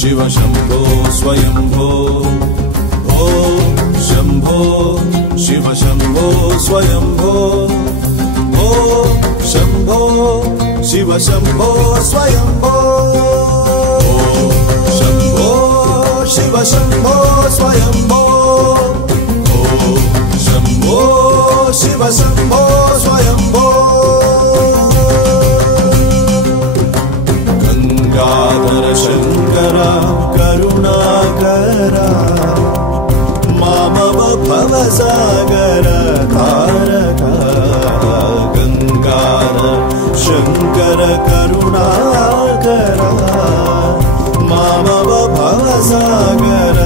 शिव शंभो स्वयंभो ओम शंभो शिव शंभो स्वयंभो ओम शंभो शिव शंभो स्वयंभो ओम शंभो शिव शंभो स्वयंभो ओम शंभो शिव शंभो स्वयंभो गंगाधर शंकरा करुणाकरा मामव भवसागर तारका गंगाधर शंकर करुणाकरा मामव भवसागर